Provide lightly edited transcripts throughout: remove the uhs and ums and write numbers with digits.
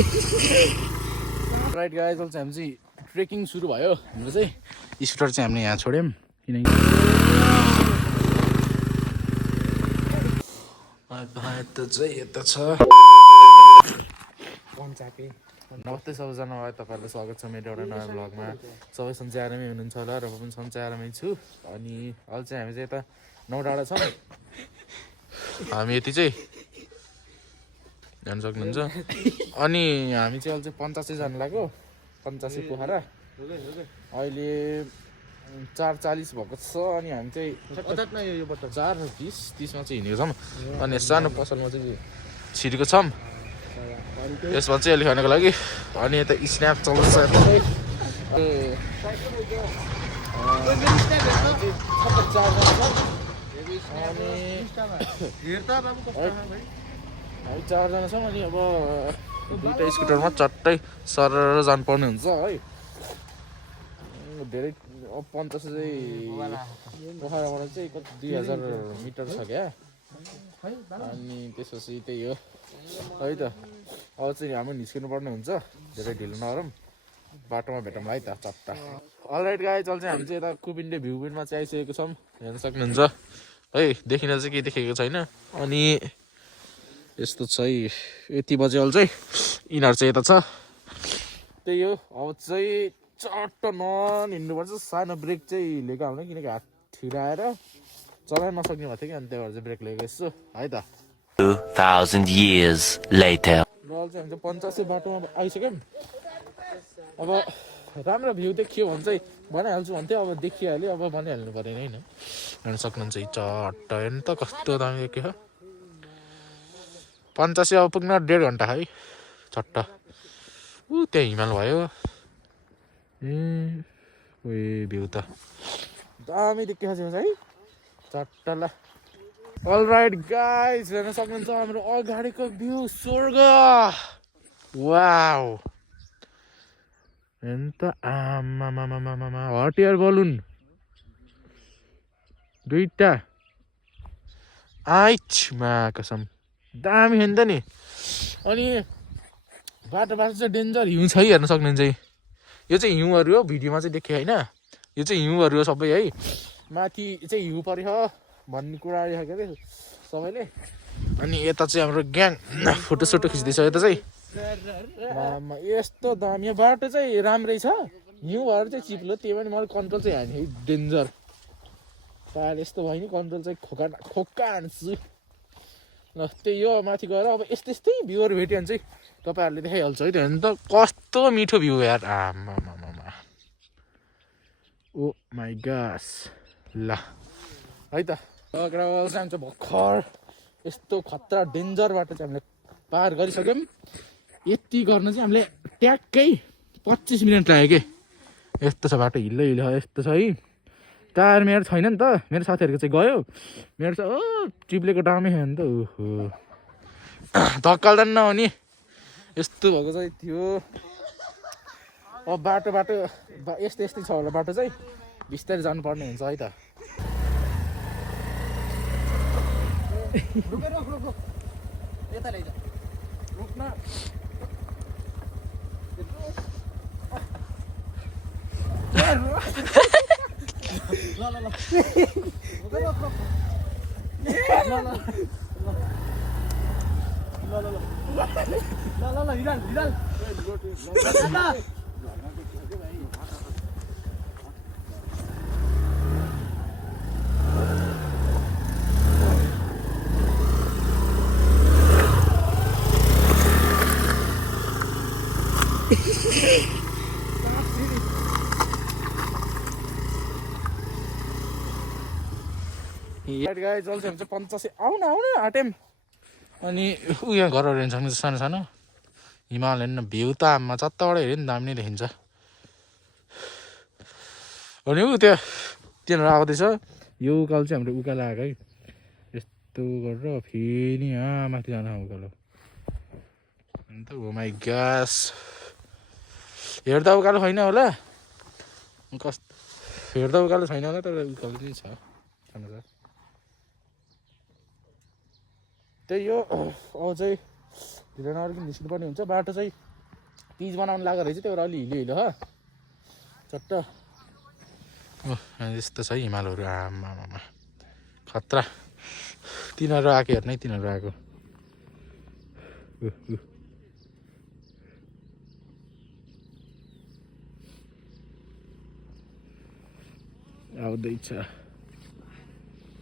Right guys अहिले चाहिँ हामी चाहिँ ट्रेकिङ सुरु भयो हाम्रो चाहिँ स्कुटर चाहिँ हामीले यहाँ छोड्यौँ किनकि यता चाहिँ यता छ नमस्ते सबैजना है तपाईँहरूलाई स्वागत छ मेरो एउटा नयाँ भ्लगमा सबै सन्चै आरामै हुनुहुन्छ होला र म पनि सन्चै आरामै छु अनि अहिले चाहिँ हामी चाहिँ यता नौडाँडा छौँ हामी यति चाहिँ जान सक्नुहुन्छ अनि हामी चाहिँ अहिले चाहिँ 85 जानु लाग्यो 85 पोखरा अहिले 4:40 भएको छ अनि हामी चाहिँ 4:20-30मा चाहिँ हिँडेको छौँ अनि सानो पसलमा चाहिँ छिरेको छौँ यसमा चाहिँ अहिले खानको लागि अनि यता स्न्याप चलाउँछ हामी 4जना छौँ अनि अब दुईवटा स्कुटरमा चट्टै सरेर जानुपर्ने हुन्छ है धेरै अब 50 चाहिँ पोखराबाट चाहिँ कति 2000 मिटर छ क्या अनि त्यसपछि त्यही हो है त अब चाहिँ हाम्रो निस्किनु पर्ने हुन्छ धेरै ढिलो नगरौँ बाटोमा भेटौँला है त चट्टा अलराइट गाइज अहिले चाहिँ हामी चाहिँ यता कुपिन्डे भ्यू पोइन्टमा चाहिँ आइसकेको छौँ हेर्न सक्नुहुन्छ है देखिन चाहिँ केही देखेको छैन अनि यस्तो छ है यति बजे अहिले चाहिँ यिनीहरू चाहिँ यता छ त्यही हो अब चाहिँ चट्ट नहिँड्नुपर्छ सानो ब्रेक चाहिँ लिएको आउने किनकि हात ठिराएर चलाइ नसक्ने भएको थियो कि अनि त्यही भएर चाहिँ ब्रेक लिएको यसो है त 2000 years later. र अहिले चाहिँ हामी 85 बाटोमा आइसक्यौँ अब राम्रो भ्यू देखियो भने चाहिँ भनिहाल्छु भन्थ्यो अब देखिहाल्यो अब भनिहाल्नु परेन होइन हेर्न सक्नुहुन्छ चट्ट हेर्नु त कस्तो दामी देखियो 85 अब पुग्न 1.5 घन्टा है चट्ट त्यहाँ हिमाल भयो भ्यू त दामी देखिएको छ है चट्ट ल अलराइट गाइज हेर्न सक्नुहुन्छ हाम्रो अगाडिको भ्यू स्वर्ग वाउ हेर्नु त आमामामामामा हट एयर बलुन दुईटा आइचमा कसम दामी हेर्नु त नि अनि बाटो चाहिँ डेन्जर हिउँ छ है हेर्न सक्नुहुन्छ यो चाहिँ हिउँहरू हो भिडियोमा चाहिँ देखेँ होइन यो चाहिँ हिउँहरू हो सबै है माथि चाहिँ हिउँ पऱ्यो भन्ने कुरा आइसक्यो अरे सबैले अनि यता चाहिँ हाम्रो ग्याङ फोटोसोटो खिच्दैछ यता चाहिँ यस्तो दामी बाटो चाहिँ राम्रै छ हिउँहरू चाहिँ चिप्लो त्यही पनि मलाई कन्ट्रोल चाहिँ हाने है डेन्जर पाहाड यस्तो भयो नि कन्ट्रोल चाहिँ खोक्का हान्छु ल त्यही हो माथि गएर अब यस्तै भ्यूहरू भेट्यो भने चाहिँ तपाईँहरूले देखाइहाल्छ है त हेर्नु त कस्तो मिठो भ्यू यार आमामामा ओ माई गस ल है त चाहिँ भर्खर यस्तो खतरा डेन्जर बाटो चाहिँ हामीले पार गरिसक्यौँ यति गर्न चाहिँ हामीले ट्याक्कै 25 मिनट लाग्यो कि यस्तो छ बाटो हिलो यस्तो छ है टायर मेरो छैन नि त मेरो साथीहरूको चाहिँ गयो मेरो चाहिँ चिप्लेको दामै छैन नि त ओहो धक्काल्दैन नहुने यस्तो भएको चाहिँ थियो अब बाटो यस्तै छ होला बाटो चाहिँ बिस्तारै जानुपर्ने हुन्छ है त रोक यता ल्याइज रोक्न ल हिराल गाई चल्छ भने चाहिँ 85 आउन आँट्यौँ अनि उयो घरहरू हेर्नु सक्नुहुन्छ सानो सानो हिमाल हेर्नु भ्यू त आमा जताबाट हेऱ्यो नि दामी नै देखिन्छ अनि त्यो त्यहाँनिर आउँदैछ यो उकालो चाहिँ हाम्रो उकालो आएको है यस्तो गरेर फेरि माथि जान उकालो अन्त हो माई ग्यास हेर्दा उकालो छैन होला हेर्दा उकालो छैन होला तर उकालो चाहिँ छ त्यही हो अब चाहिँ ढिलो नगरिकन निस्किनुपर्ने हुन्छ बाटो चाहिँ पिच बनाउनु लाग्दो रहेछ त्यो अलि हिलो हो चट्ट यस्तो छ हिमालहरू आमामा खतरा तिनीहरू आएको हेर्नु है तिनीहरू आएको आउँदैछ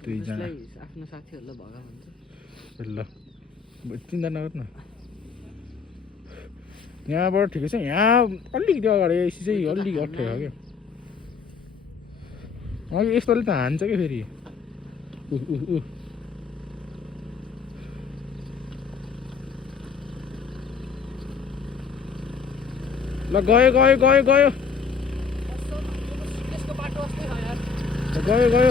दुईजना आफ्नो साथीहरूलाई भगा भन्छ ल चिन्ता नगर न यहाँबाट ठिकै छ यहाँ अलिकति अगाडि यसो चाहिँ अलिक अप्ठ्यारो क्या अघि यस्तोले त हान्छ क्या फेरि ल गयो गयो गयो गयो गयो गयो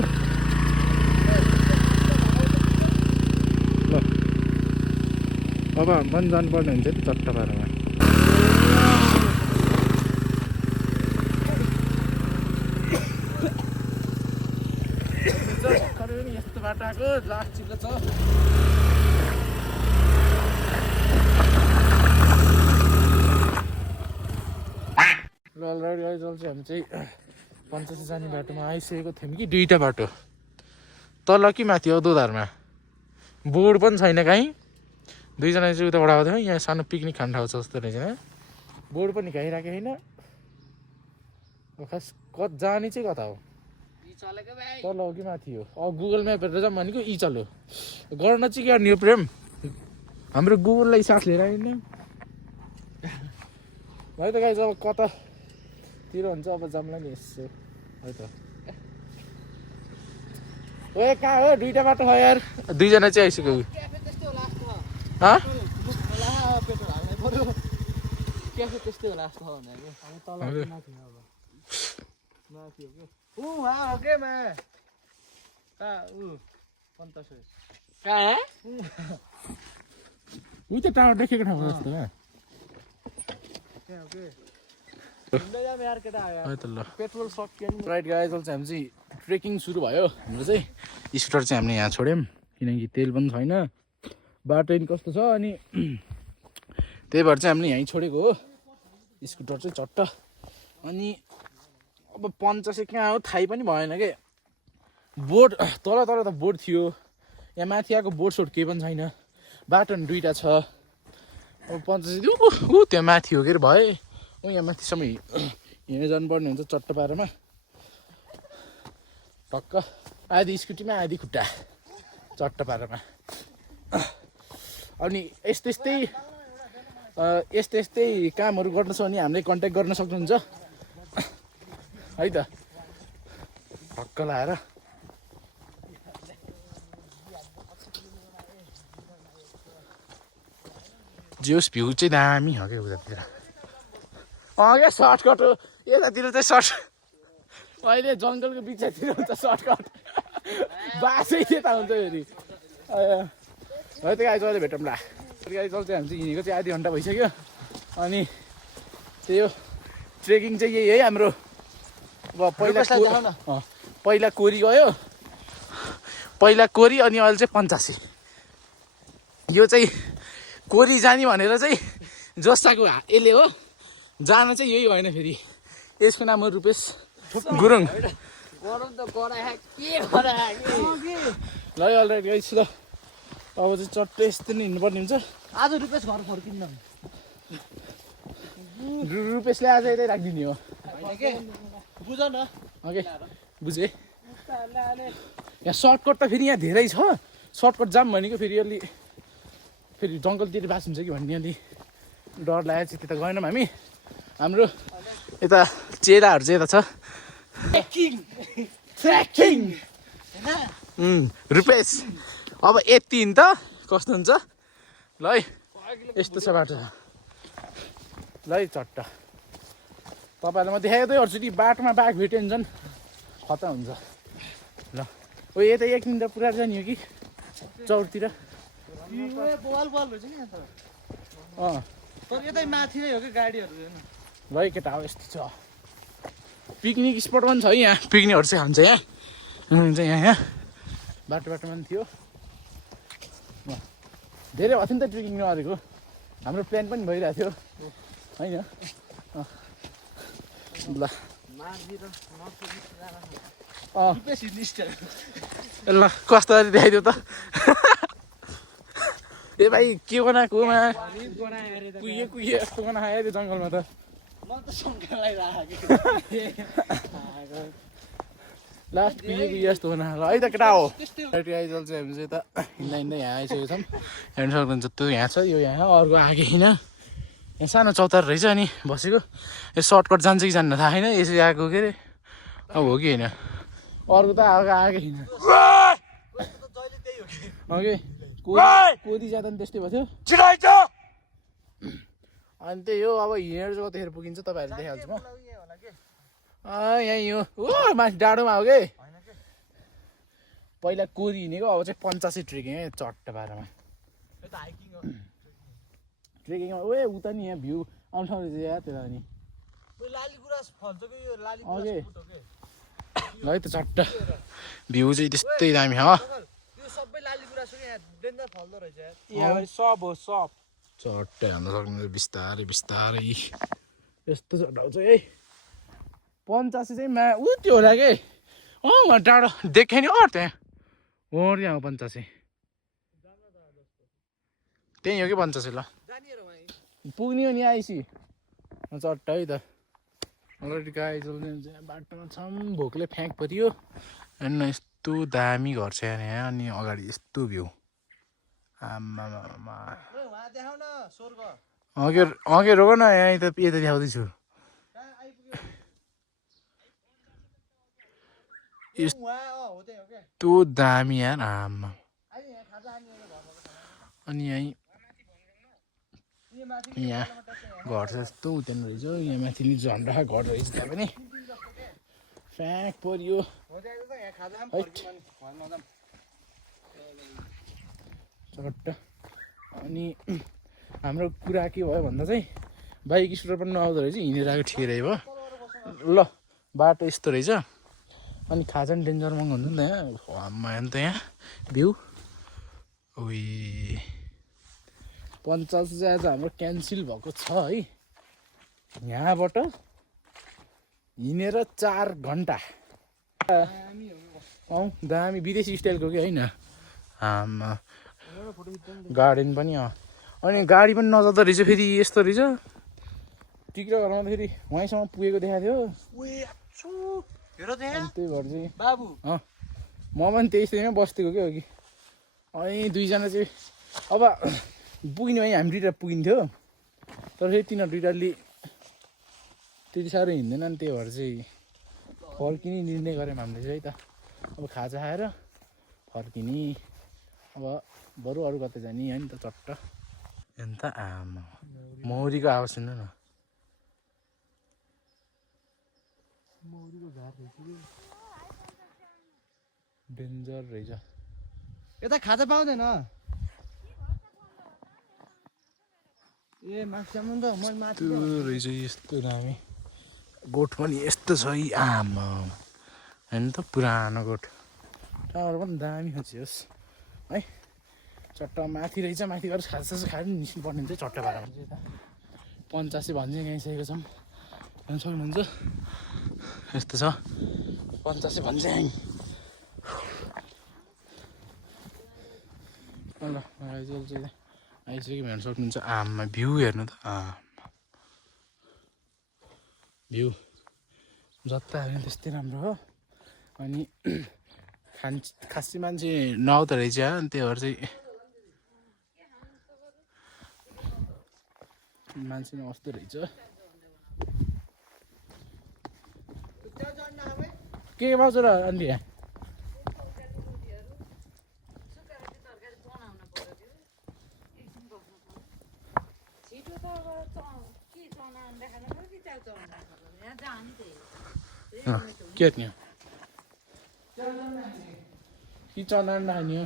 ल अब मन जानुपर्ने हुन्छ नि चट्टा पारामा यस्तो बाटो आएको लास्ट चिप्लो छ ल अलरेडी अहिले चाहिँ हामी चाहिँ पञ्चासी जाने बाटोमा आइसकेको थियौँ कि दुईवटा बाटो तल कि माथि औदोधारमा बोर्ड पनि छैन कहीँ दुईजना चाहिँ उताबाट आउँथ्यौँ यहाँ सानो पिकनिक खान ठाउँ छ जस्तो रहेछ बोर्ड पनि खाइरहेको होइन खास जाने चाहिँ कता हो तल हो कि माथि हो गुगल म्याप हेरेर जाऊँ भनेको यी चल्यो गर्न चाहिँ के गर्ने हो प्रेम हाम्रो गुगललाई साथ लिएर आएन है त गाइस अब कतातिर हुन्छ अब जाउँला नि यसो है त ओ कहाँ हो दुईवटा बाटो हो यार दुईजना चाहिँ आइसक्यो उही त टावर देखेको ठाउँ जस्तो पेट्रोल सकियो राइट गाइस अहिले चाहिँ हामी चाहिँ ट्रेकिङ सुरु भयो हाम्रो चाहिँ स्कुटर चाहिँ हामीले यहाँ छोड्यौँ किनकि तेल पनि छैन बाटो नि कस्तो छ अनि त्यही भएर चाहिँ हामीले यहीँ छोडेको हो स्कुटर चाहिँ चट्ट अनि अब पञ्चासे कहाँ हो थाहै पनि भएन के बोर्ड तल तल त बोर्ड थियो यहाँ माथि आएको बोर्ड सोर्ड केही पनि छैन बाटो नि दुईवटा छ अब पञ्चासे ऊ त्यहाँ माथि हो के अरे भए यहाँ माथिसम्म हिँडेर जानुपर्ने हुन्छ चट्ट पारामा टक्क आधी स्कुटीमा आधी खुट्टा चट्ट पारामा अनि यस्तै कामहरू गर्न छ भने हामीले कन्ट्याक्ट गर्न सक्नुहुन्छ है त टक्क लाएर जियोस् भ्यू चाहिँ दामी हो क्या उतातिर क्या सर्टकट हो यतातिर चाहिँ सर्ट अहिले जङ्गलको बिचतिर हुन्छ सर्टकट बासै त्यता हुन्छ फेरि है त गाई अहिले भेटौँला गाडी चल्छ हामी चाहिँ हिँडेको चाहिँ आधी घन्टा भइसक्यो अनि त्यही हो ट्रेकिङ चाहिँ यही है हाम्रो अब पहिला कोरी गयो पहिला कोरी अनि अहिले चाहिँ पञ्चासी यो चाहिँ कोरी जाने भनेर चाहिँ जोसाको यसले हो जान चाहिँ यही होइन फेरि यसको नाम हो रुपेश गुरुङ ल अलरेडी गइस् ल अब चाहिँ चट्टै यस्तो नै हिँड्नुपर्ने हुन्छ आज रुपेश घर फर्किन्न रुपेशले आज यतै राखिदिने हो बुझ न ओके बुझेँ यहाँ सर्टकट त फेरि यहाँ धेरै छ सर्टकट जाम भनेको फेरि अलि फेरि जङ्गलतिर बास हुन्छ कि भन्ने अलि डर लागेको चाहिँ त्यता गएनौँ हामी हाम्रो यता चेलाहरू चाहिँ यता छ ट्रेकिङ रुपेश अब यति नि त कस्तो हुन्छ ल है यस्तो छ बाटो ल है चट्ट तपाईँहरूलाई म देखाएको चाहिँ अर्चोटि बाटोमा बाघ भेट्यो भने झन् खतरा हुन्छ ल ओ यता एकदिन त पुरा जाने हो कि चौरतिर यतै माथि नै हो कि गाडीहरू ल है केटा हो यस्तो छ पिकनिक स्पट पनि छ यहाँ पिकनिकहरू चाहिँ खान्छ यहाँ हुन्छ यहाँ बाटोमा पनि थियो धेरै भएको थियो नि त ट्रेकिङ नगरेको हाम्रो प्लान पनि भइरहेको थियो होइन ल ल कस्तो गरी देखाइदियो त ए भाइ के बनाएकोमा कुहिए कुहिए यस्तो बनायो त्यो जङ्गलमा त लास्ट कुहिए कुहिए यस्तो बनाएर है त केटा हो आइजल चाहिँ हामी चाहिँ यता हिँड्दा हिँड्दै यहाँ आइसकेको छौँ हेर्नु सक्नुहुन्छ त्यो यहाँ छ यो यहाँ अर्को आगे होइन यहाँ सानो चौतार रहेछ अनि बसेको यो सर्टकट जान्छ कि जान्न थाहा छैन यसरी आएको के अरे अब हो कि होइन अर्को त आएको आएकै छैन अघि कोदी जाँदा पनि त्यस्तै भएको थियो अनि त्यही हो अब हिँडेर चाहिँ कतिखेर पुगिन्छ तपाईँहरूले देखाइहाल्छु म यहीँ हो ओ माथि डाँडोमा हो कि पहिला कोदी हिँडेको अब चाहिँ 85 ट्रेकिङ है चट्ट बाह्रमा ट्रेकिङमा ओए उता नि यहाँ भ्यू आउने ठाउँ रहेछ यहाँ त्यता नि है त चट्ट भ्यू चाहिँ त्यस्तै दामी हो सब हो सब चट्टै हाल्न सक्नुहुन्छ बिस्तारै बिस्तारै यस्तो चट्टाउँछ है 85 चाहिँ ऊ त्यो होला कि वहाँ टाढो देखेँ नि त्यहाँ हो त्यहाँ हो 85 त्यहीँ हो कि 85 ल पुग्ने हो नि आइसी चट्ट है त अगाडि गाई चल्ने बाटोमा छम भोकले फ्याँक पऱ्यो अनि यस्तो दामी घर छ यहाँ अनि अगाडि यस्तो भ्यू आम्मामा अघि रोग न यहाँ यता देखाउँदैछु यस्तो दामी यार आम्मा अनि यहाँ घर छ यस्तो उतेन रहेछ यहाँ माथि झन्डा घर रहेछ त्यहाँ पनि फ्याँक पऱ्यो चट्ट अनि हाम्रो कुरा के भयो भन्दा चाहिँ बाइक स्कुटर पनि नआउँदो रहेछ हिँडेर आएको ठिकै भयो ल बाटो यस्तो रहेछ अनि खाजा पनि डेन्जर महँगो हुन्छ नि त यहाँ आम्मा त यहाँ भ्यू उही 50 चाहिँ हाम्रो क्यान्सल भएको छ है यहाँबाट हिँडेर 4 घन्टा दामी विदेशी स्टाइलको कि होइन आम्मा गार्डन पनि अनि गाडी पनि नजाँदो रहेछ फेरि यस्तो रहेछ टिक्रा गराउँदाखेरि वहीँसम्म पुगेको देखाएको थियो त्यही भएर चाहिँ बाबु म पनि त्यस्तैमा बस्तीको क्या हो कि अनि दुईजना चाहिँ अब पुगिने भए हामी दुइटा पुगिन्थ्यो तर फेरि तिनीहरू दुइटाले त्यति साह्रो हिँड्दैन नि त्यही भएर चाहिँ फर्किने निर्णय गऱ्यौँ हामीले चाहिँ है त अब खाजा खाएर फर्किने अब बरु अरू कतै जाने है नि त चट्ट अन्त आमा मौरीको आवाज सुन्नु न मौरीको झार रहेछ डेन्जर रहेछ यता खाजा पाउँदैन ए माछामा त म माथि रहेछ यस्तो दामी गोठ पनि यस्तो छ है आमा होइन त पुरानो गोठ टावर पनि दामी खोजियोस् है चट्टा माथि रहेछ माथि गएर खाजा खाएर निस्किनु पर्ने हुन्छ चट्टा बाह्रमा चाहिँ यता 85 भन्ने गइसकेको छौँ हेर्नु सक्नुहुन्छ यस्तो छ 85 भन्छ ल आइसक्यो हेर्नु सक्नुहुन्छ आमा भ्यू हेर्नु त भ्यू जता हेर्नु त्यस्तै राम्रो हो अनि खासै मान्छे नआउँदो रहेछ अनि त्यही भएर चाहिँ मान्छे नआउँदो रहेछ के पाउँछ र अन्डी के नि कि चना नानी हो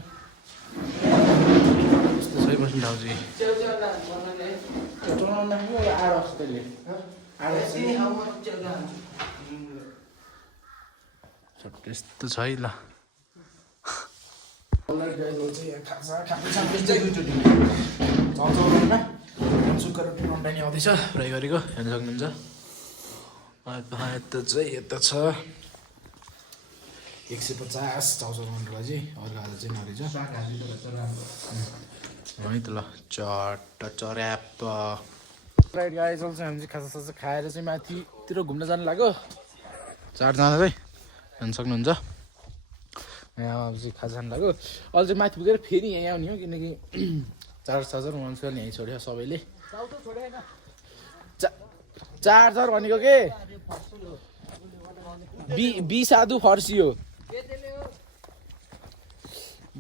यस्तो सही बस्नु ठाउँ चाहिँ यस्तो छ है ल सुक्खा रोटी नन्डानी आउँदैछ फ्राई गरेको हेर्न सक्नुहुन्छ। यता चाहिँ यता छ 150 चाउचाउको चाहिँ अर्को हाल्दा चाहिँ नरहेछ है त। ल चट्याप्प राइट गाइस चाहिँ हामी चाहिँ खाजा खाएर चाहिँ माथितिर घुम्न जानु लाग्यो 4 जना चाहिँ हेर्न सक्नुहुन्छ। यहाँ अब चाहिँ खाजा खानु लाग्यो अहिले चाहिँ माथि पुगेर फेरि यहाँ आउने हो किनकि चार्जर वान्सर यहीँ छोड्यो सबैले। चार्जर भनेको के बिसाधु फर्सियो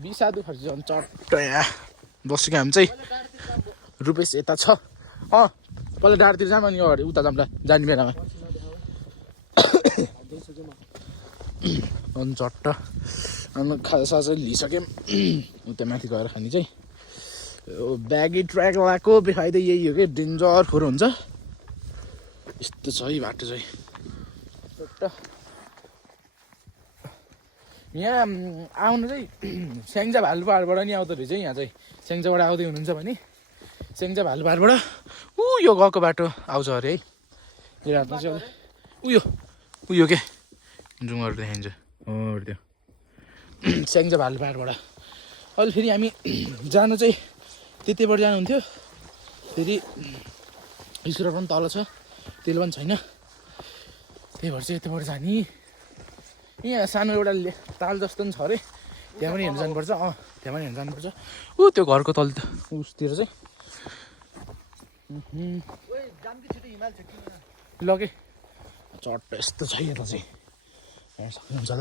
बिसाधु फर्सियो अनि चट्ट यहाँ बसेको हामी चाहिँ रुपेश यता छ पहिला डाँडातिर जाऊँ अनि अगाडि उता जाउँला जाने बेलामा अनि चट्ट अनि खाजासाजा लिइसक्यौँ उता माथि गएर खाने चाहिँ ब्यागी ट्र्याक लगाएको बेफाइदा यही हो कि डेन्जर फोर हुन्छ यस्तो छ है बाटो चाहिँ। यहाँ आउनु चाहिँ स्याङ्जा भालुपाहाडबाट नि आउँदो रहेछ यहाँ चाहिँ स्याङ्जाबाट आउँदै हुनुहुन्छ भने स्याङ्जा भालुपाहाडबाट यो गएको बाटो आउँछ अरे है यो हातमा चाहिँ उयो के जुङहरू देखाइन्छ त्यो स्याङ्जा भालुपाहाडबाट। अहिले फेरि हामी जानु चाहिँ त्यतिबाट जानुहुन्थ्यो फेरि स्कुटर पनि तल छ तेल पनि छैन त्यही भएर चाहिँ यताबाट जाने। यहाँ सानो एउटा ताल जस्तो पनि छ अरे त्यहाँ पनि हेर्नु जानुपर्छ त्यहाँ पनि हेर्नु जानुपर्छ त्यो घरको तल उसतिर चाहिँ लगे चट्ट यस्तो छ यता चाहिँ हेर्न सक्नुहुन्छ।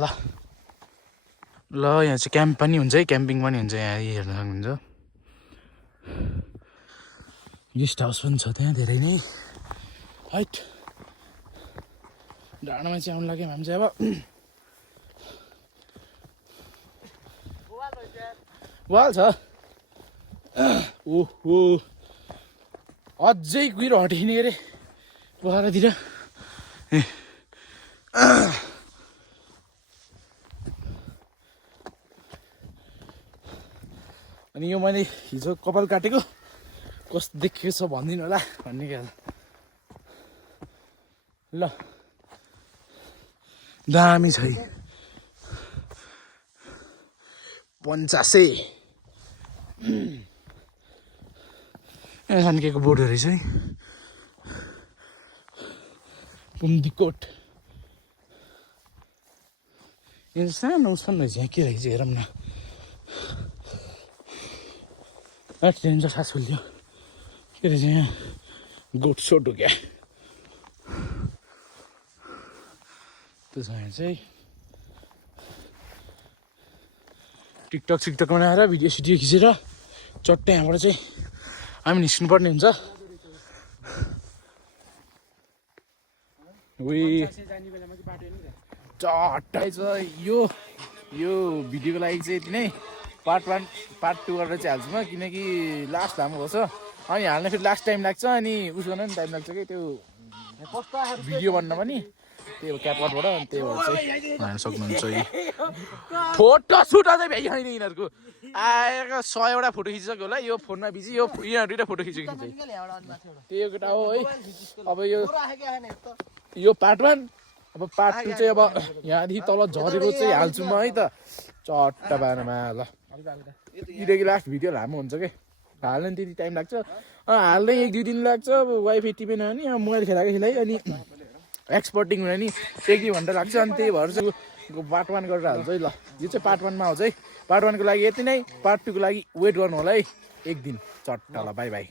ल यहाँ चाहिँ क्याम्प पनि हुन्छ है क्याम्पिङ पनि हुन्छ यहाँ हेर्न सक्नुहुन्छ। गेस्ट हाउस पनि छ त्यहाँ धेरै नै हाइट डाँडामा चाहिँ आउनु लाग्यो हामी चाहिँ अब वाल छ ओहो अझै कुहिरो हटिने अरे पोखरातिर अनि यो मैले हिजो कपाल काटेको कस्तो देखेको छ भनिदिनु होला भन्ने क्या ल दामी छ है 50 यहाँ सानकेको बोर्डहरू रहेछ है पुम्दीकोट यहाँ सानो सानो रहेछ यहाँ के रहेछ हेरौँ न डेन्जर सास खोल्यो के रहेछ यहाँ गोट सोट हो क्या त्यो छ यहाँ चाहिँ टिकटक सिकटक बनाएर भिडियो सिडियो खिचेर चट्टै यहाँबाट चाहिँ हामी निस्किनुपर्ने हुन्छ। चट्टै छ यो भिडियोको लागि चाहिँ यति नै पार्ट 1 पार्ट 2 गरेर चाहिँ हाल्छु म किनकि लास्ट हाम्रो भएको छ अनि हाल्न फेरि लास्ट टाइम लाग्छ अनि उस गर्न पनि टाइम लाग्छ कि त्यो भिडियो बन्न पनि त्यही हो क्यापकटबाट अनि त्यही भएर चाहिँ हेर्न सक्नुहुन्छ फोटो सुट अझै भ्याइहाल्दैन यिनीहरूको आएको 100वटा फोटो खिचिसक्यो होला यो फोनमा बिजी यो यहाँ दुईवटा फोटो खिचेको त्यही केटा हो है। अब यो पार्ट 1 अब पार्ट 2 चाहिँ अब यहाँदेखि तल झरेको चाहिँ हाल्छु म है त चट्टा बारमा ल किनकि लास्ट भिडियो लामो हुन्छ कि हाल्न त्यति टाइम लाग्छ हाल्दै 1-2 दिन लाग्छ अब वाइफाई टिपेन भने अब मोबाइल खेलाइ अनि एक्सपोर्टिङ हुने नि 1-2 घन्टा लाग्छ अनि त्यही भएर चाहिँ पार्ट 1 गरेर हाल्छ है ल यो चाहिँ पार्ट 1 मा आउँछ है पार्ट 1 को लागि यति नै पार्ट 2 को लागि वेट गर्नु होला है एक दिन चट्टा ल बाई बाई।